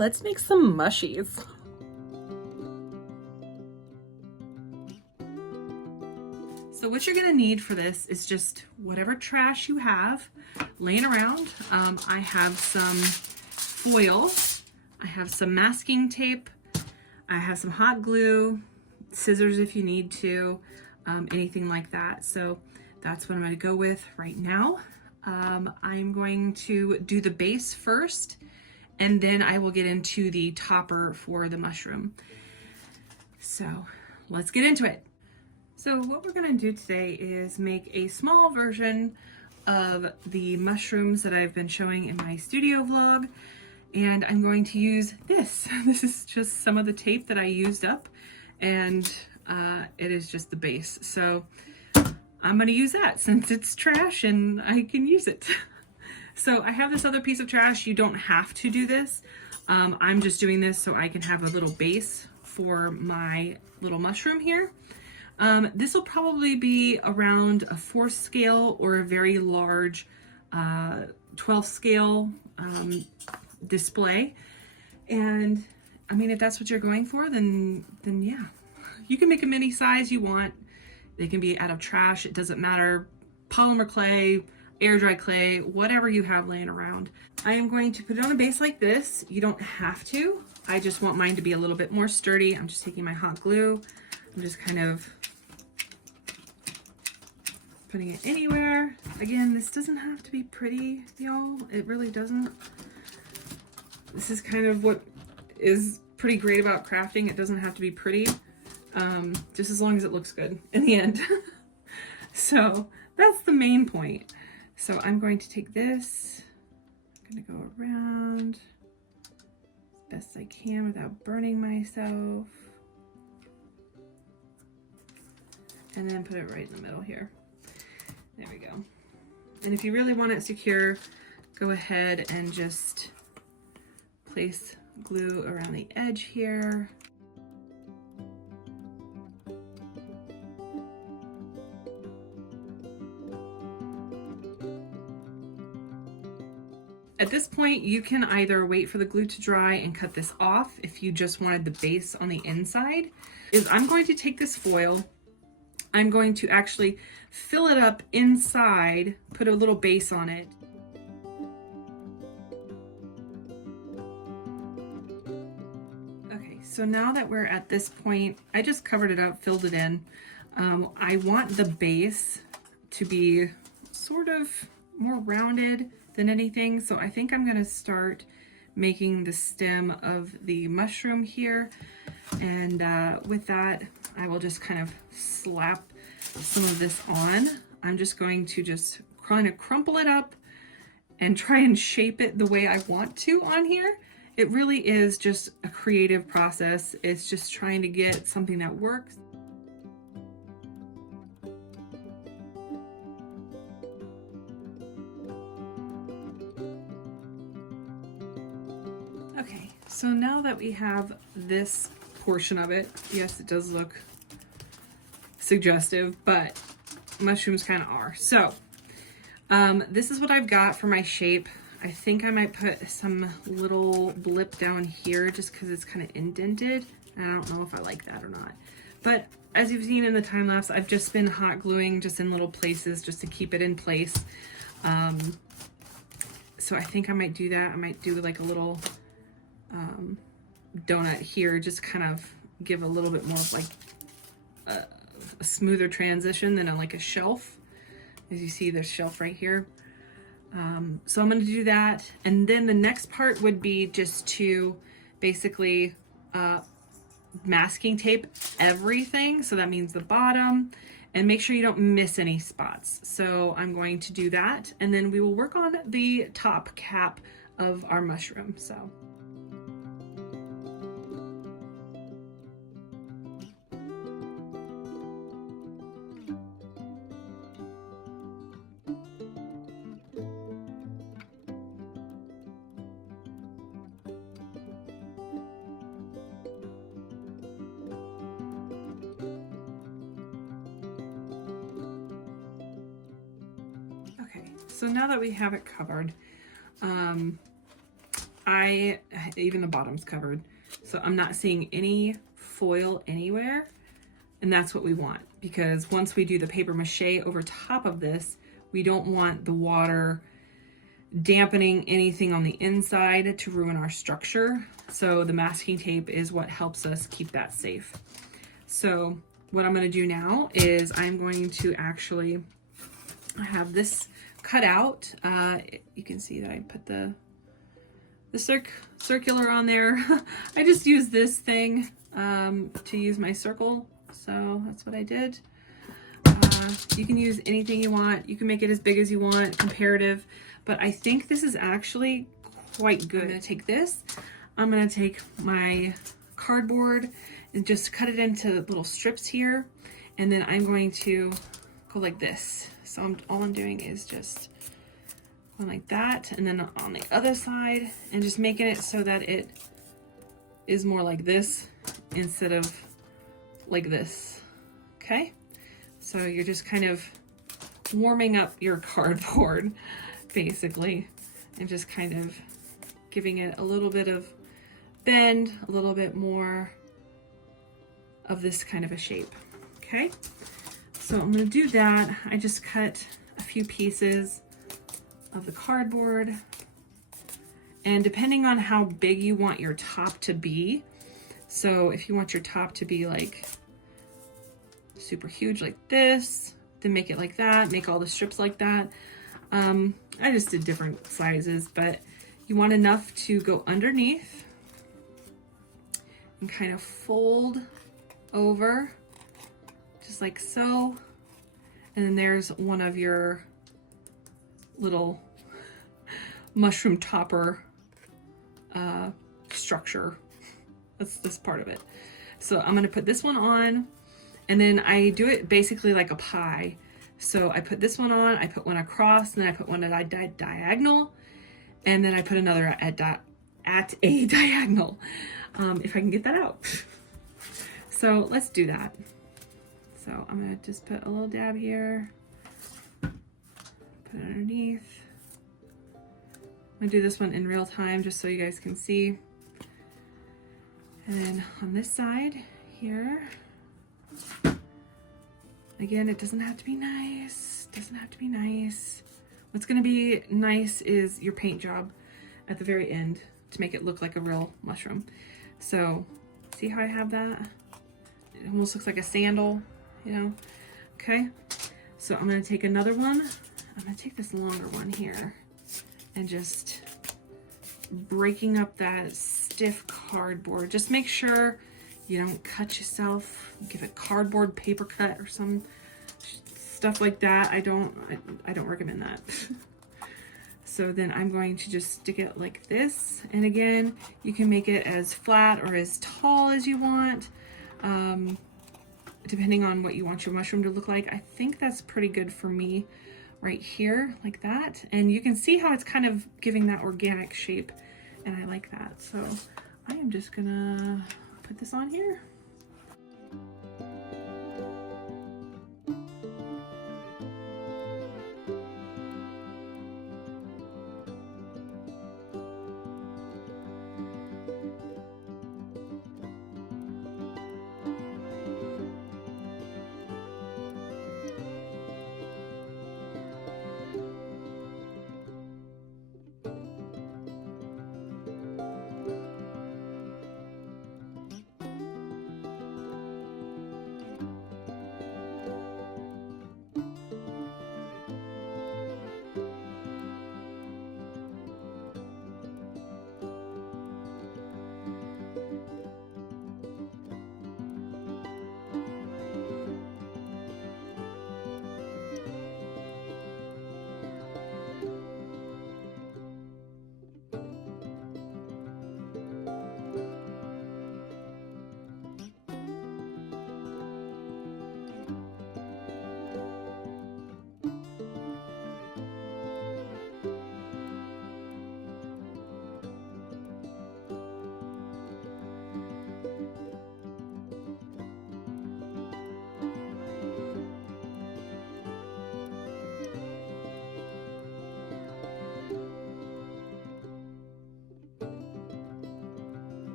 Let's make some mushies. So what you're gonna need for this is just whatever trash you have laying around. I have some foil, I have some masking tape, I have some hot glue, scissors if you need to, anything like that. So that's what I'm gonna go with right now. I'm going to do the base first, and then I will get into the topper for the mushroom. So let's get into it. So what we're gonna do today is make a small version of the mushrooms that I've been showing in my studio vlog. And I'm going to use this. This is just some of the tape that I used up, and it is just the base. So I'm gonna use that since it's trash and I can use it. So I have this other piece of trash. You don't have to do this. I'm just doing this so I can have a little base for my little mushroom here. This will probably be around a 4th scale or a very large 12th scale display. And I mean, if that's what you're going for, then yeah, you can make them any size you want. They can be out of trash, it doesn't matter. Polymer clay, air dry clay, whatever you have laying around. I am going to put it on a base like this. You don't have to. I just want mine to be a little bit more sturdy. I'm just taking my hot glue. I'm just kind of putting it anywhere. Again, this doesn't have to be pretty, y'all. It really doesn't. This is kind of what is pretty great about crafting. It doesn't have to be pretty, just as long as it looks good in the end. So that's the main point. So I'm going to take this, I'm gonna go around as best I can without burning myself. And then put it right in the middle here. There we go. And if you really want it secure, go ahead and just place glue around the edge here. At this point, you can either wait for the glue to dry and cut this off if you just wanted the base on the inside. I'm going to take this foil, I'm going to actually fill it up inside, put a little base on it. Okay, so now that we're at this point, I just covered it up, filled it in. I want the base to be sort of more rounded than anything, so I think I'm gonna start making the stem of the mushroom here. And with that, I will just kind of slap some of this on. I'm just going to just kind of crumple it up and try and shape it the way I want to on here. It really is just a creative process. It's just trying to get something that works. Okay, so now that we have this portion of it, yes, it does look suggestive, but mushrooms kind of are. So this is what I've got for my shape. I think I might put some little blip down here just because it's kind of indented. I don't know if I like that or not. But as you've seen in the time lapse, I've just been hot gluing just in little places just to keep it in place. So I think I might do that. I might do like a little donut here, just kind of give a little bit more of like a smoother transition than like a shelf. As you see, there's shelf right here. So I'm going to do that, and then the next part would be just to basically masking tape everything. So that means the bottom, and make sure you don't miss any spots. So I'm going to do that, and then we will work on the top cap of our mushroom. So. So now that we have it covered, even the bottom's covered. So I'm not seeing any foil anywhere. And that's what we want, because once we do the paper mache over top of this, we don't want the water dampening anything on the inside to ruin our structure. So the masking tape is what helps us keep that safe. So what I'm going to do now is I'm going to actually have this cut out. You can see that I put the circular on there. I just use this thing to use my circle. So that's what I did. You can use anything you want. You can make it as big as you want, comparative. But I think this is actually quite good. I'm going to take this. I'm going to take my cardboard and just cut it into little strips here. And then I'm going to go like this. So all I'm doing is just going like that. And then on the other side, and just making it so that it is more like this instead of like this. Okay? So you're just kind of warming up your cardboard, basically, and just kind of giving it a little bit of bend, a little bit more of this kind of a shape. Okay, so I'm going to do that. I just cut a few pieces of the cardboard, and depending on how big you want your top to be, so if you want your top to be like super huge like this, then make it like that, make all the strips like that. I just did different sizes, but you want enough to go underneath and kind of fold over just like so. And then there's one of your little mushroom topper structure. That's this part of it. So I'm going to put this one on, and then I do it basically like a pie. So I put this one on, I put one across, and then I put one at a diagonal, and then I put another at a diagonal, if I can get that out. So let's do that. So I'm gonna just put a little dab here, put it underneath. I'm gonna do this one in real time just so you guys can see. And then on this side here, again, it doesn't have to be nice, doesn't have to be nice. What's gonna be nice is your paint job at the very end to make it look like a real mushroom. So see how I have that? It almost looks like a sandal, you know? Okay, so I'm gonna take another one. I'm gonna take this longer one here and just breaking up that stiff cardboard. Just make sure you don't cut yourself. Give it cardboard paper cut or some stuff like that. I don't recommend that. So then I'm going to just stick it like this. And again, you can make it as flat or as tall as you want, depending on what you want your mushroom to look like. I think that's pretty good for me right here, like that. And you can see how it's kind of giving that organic shape, and I like that. So I am just gonna put this on here.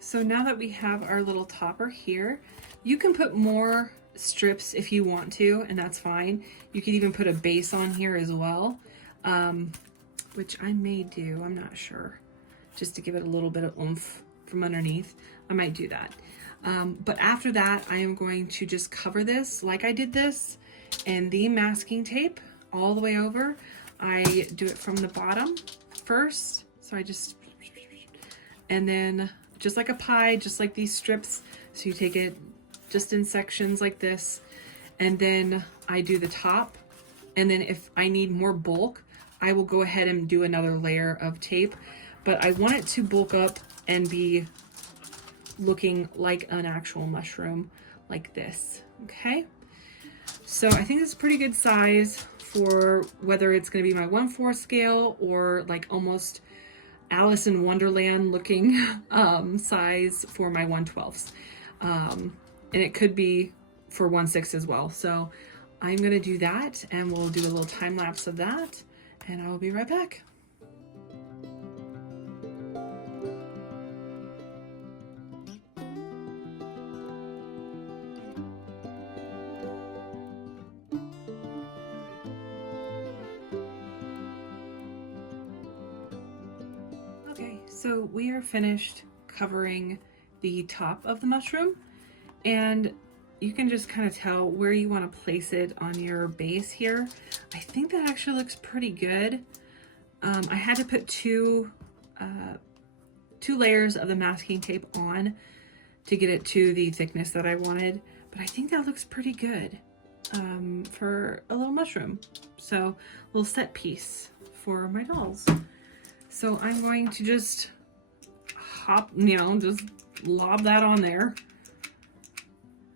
So now that we have our little topper here, you can put more strips if you want to, and that's fine. You could even put a base on here as well, which I may do, I'm not sure, just to give it a little bit of oomph from underneath. I might do that. But after that, I am going to just cover this like I did this and the masking tape all the way over. I do it from the bottom first. So I just, and then just like a pie, just like these strips. So you take it just in sections like this, and then I do the top. And then if I need more bulk, I will go ahead and do another layer of tape, but I want it to bulk up and be looking like an actual mushroom like this. Okay, so I think it's a pretty good size for whether it's going to be my 1/4 scale or like almost Alice in Wonderland looking size for my 1/12. And it could be for 1/6 as well. So I'm going to do that, and we'll do a little time lapse of that, and I will be right back. Okay, so we are finished covering the top of the mushroom, and you can just kind of tell where you want to place it on your base here. I think that actually looks pretty good. I had to put two layers of the masking tape on to get it to the thickness that I wanted, but I think that looks pretty good for a little mushroom. So a little set piece for my dolls. So I'm going to just just lob that on there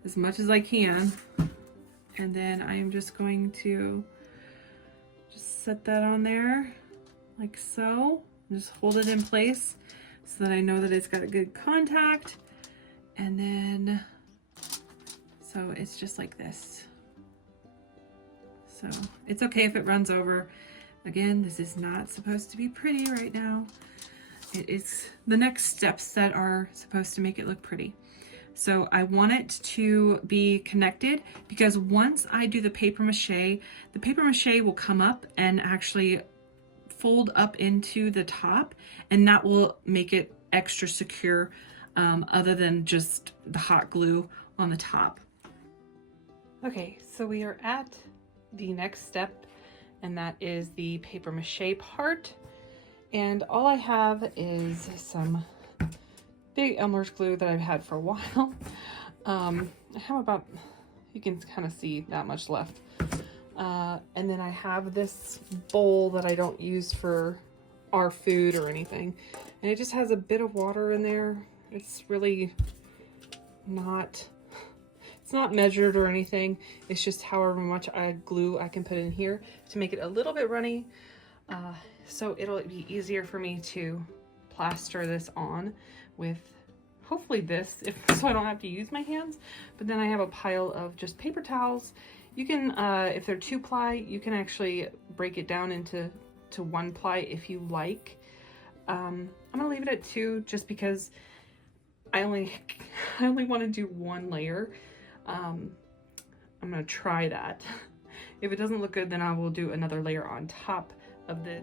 as much as I can. And then I am just going to just set that on there like so. Just hold it in place so that I know that it's got a good contact. And then, so it's just like this. So it's okay if it runs over. Again, this is not supposed to be pretty right now. It is the next steps that are supposed to make it look pretty. So I want it to be connected, because once I do the paper mache will come up and actually fold up into the top, and that will make it extra secure, other than just the hot glue on the top. Okay, so we are at the next step, and that is the paper mache part. And all I have is some big Elmer's glue that I've had for a while. I have about, you can kind of see that much left. And then I have this bowl that I don't use for our food or anything. And it just has a bit of water in there. It's really not, it's not measured or anything. It's just however much glue I can put in here to make it a little bit runny. So it'll be easier for me to plaster this on with hopefully this, so I don't have to use my hands. But then I have a pile of just paper towels. You can, if they're 2-ply, you can actually break it down into 1-ply if you like. I'm gonna leave it at 2 just because I only want to do 1 layer. I'm gonna try that. If it doesn't look good, then I will do another layer on top of this.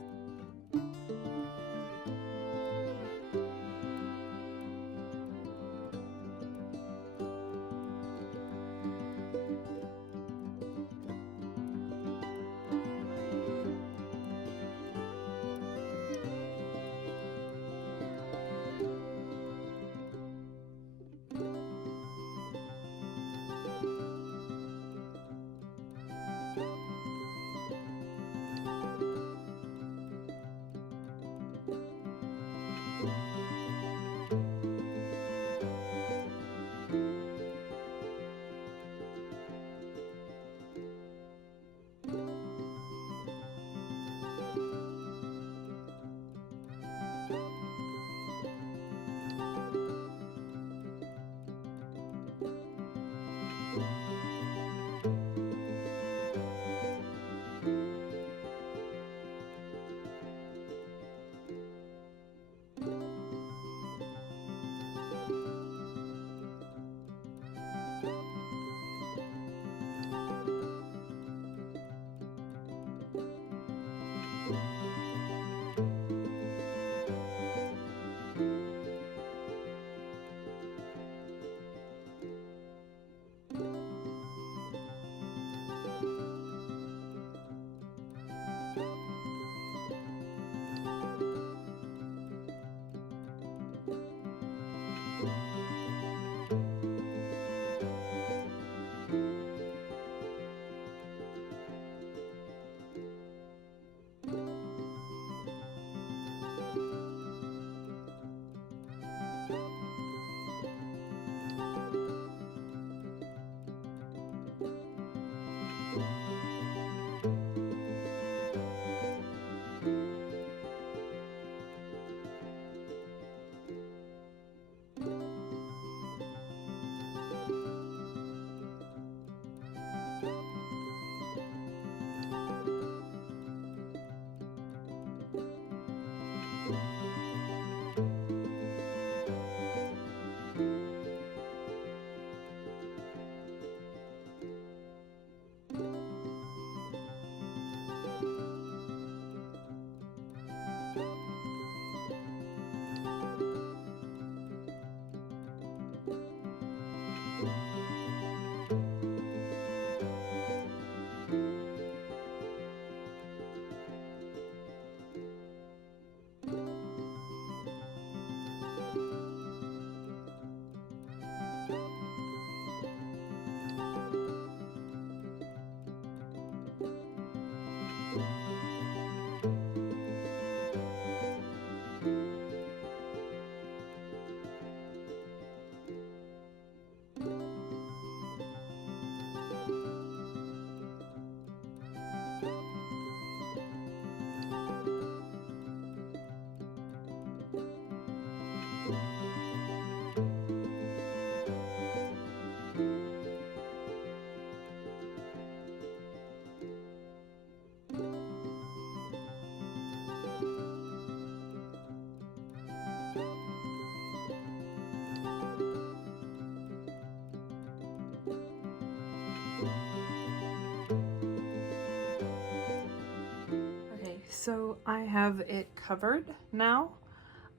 So I have it covered now.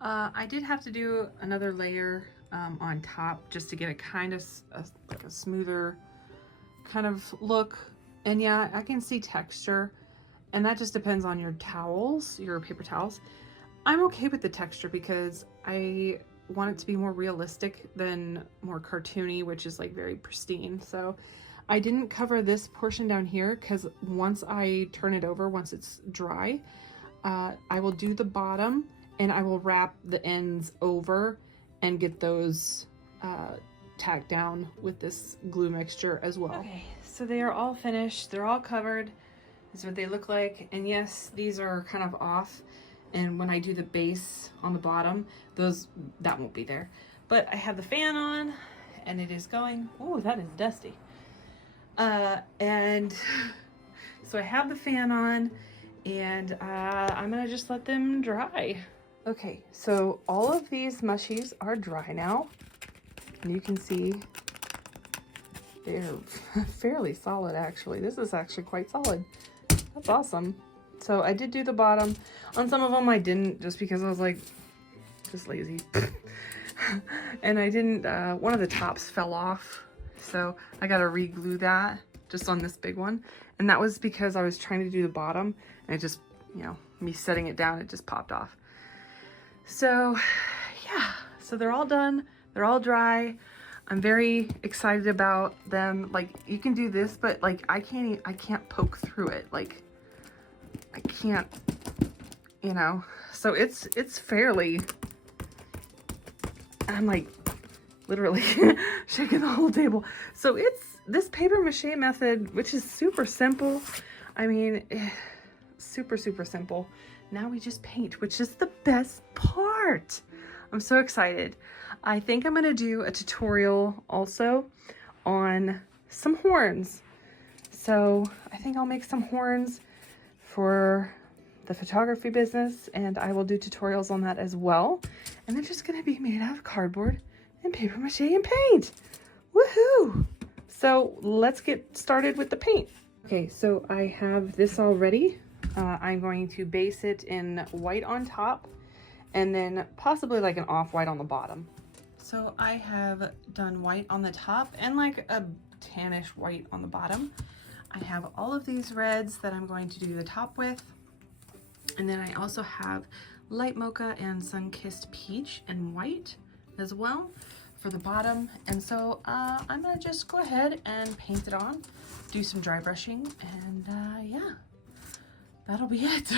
I did have to do another layer on top just to get a kind of like a smoother kind of look. And yeah, I can see texture, and that just depends on your towels, your paper towels. I'm okay with the texture because I want it to be more realistic than more cartoony, which is like very pristine. So I didn't cover this portion down here because once I turn it over, once it's dry, I will do the bottom and I will wrap the ends over and get those tacked down with this glue mixture as well. Okay, so they are all finished. They're all covered. This is what they look like. And yes, these are kind of off. And when I do the base on the bottom, that won't be there. But I have the fan on and it is going. Oh, that is dusty. And so I have the fan on and I'm gonna just let them dry. Okay, so all of these mushies are dry now. And you can see they're fairly solid actually. This is actually quite solid. That's awesome. So I did do the bottom. On some of them I didn't, just because I was like, just lazy. And I didn't, one of the tops fell off. So I gotta re-glue that just on this big one. And that was because I was trying to do the bottom and it just, you know, me setting it down, it just popped off. So yeah, so they're all done. They're all dry. I'm very excited about them. Like, you can do this, but like I can't poke through it. Like, I can't, you know. So it's fairly, I'm like literally shaking the whole table. So it's this paper mache method, which is super simple. I mean, super simple. Now we just paint, which is the best part. I'm so excited. I think I'm gonna do a tutorial also on some horns. So I think I'll make some horns for the photography business, and I will do tutorials on that as well. And they're just gonna be made out of cardboard and paper mache and paint. Woohoo! So let's get started with the paint. Okay, so I have this all ready. I'm going to base it in white on top and then possibly like an off-white on the bottom. So I have done white on the top and like a tannish white on the bottom. I have all of these reds that I'm going to do the top with. And then I also have light mocha and sun-kissed peach and white as well for the bottom. And so I'm gonna just go ahead and paint it on, do some dry brushing, and yeah, that'll be it.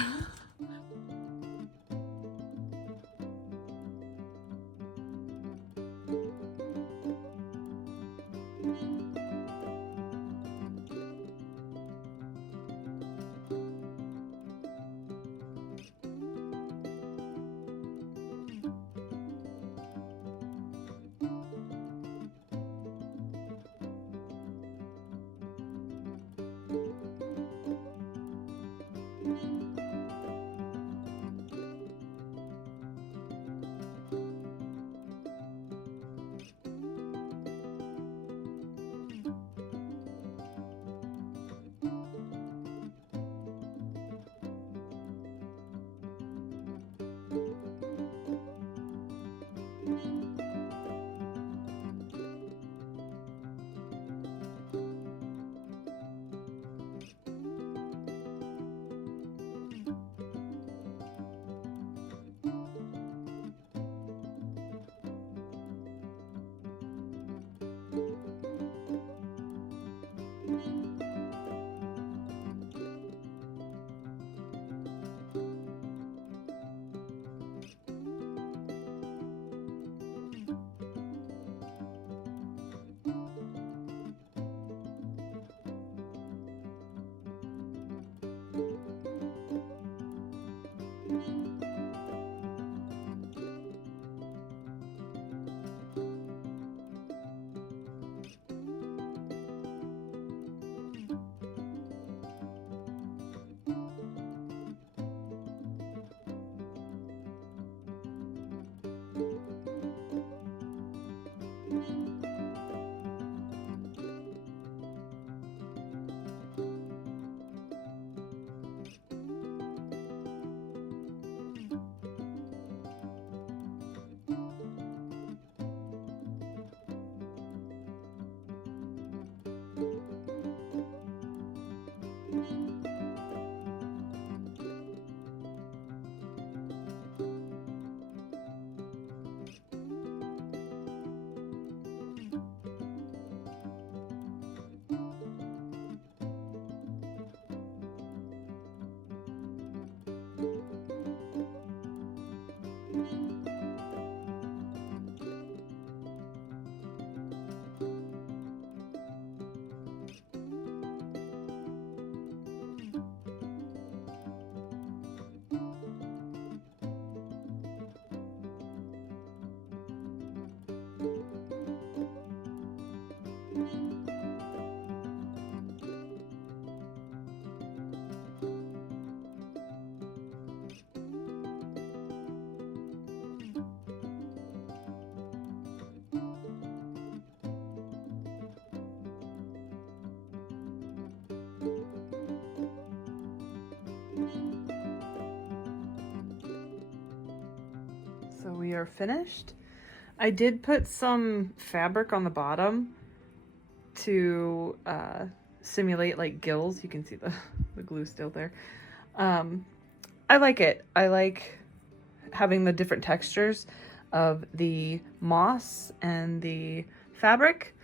we are finished. I did put some fabric on the bottom to simulate like gills. You can see the glue still there. I like it. I like having the different textures of the moss and the fabric,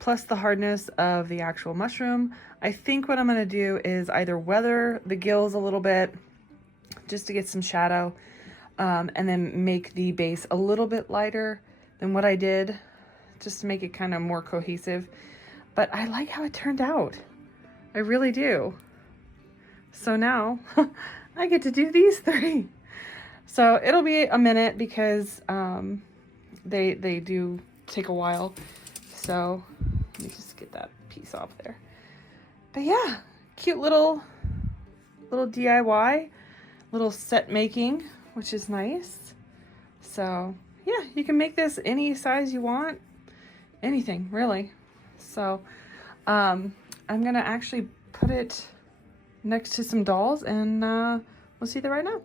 plus the hardness of the actual mushroom. I think what I'm gonna do is either weather the gills a little bit just to get some shadow, and then make the base a little bit lighter than what I did, just to make it kind of more cohesive. But I like how it turned out. I really do. So now I get to do these 3. So it'll be a minute because they do take a while. So let me just get that piece off there. But yeah, cute little DIY, little set making, which is nice. So yeah, you can make this any size you want, anything really. So I'm gonna actually put it next to some dolls and we'll see that right now.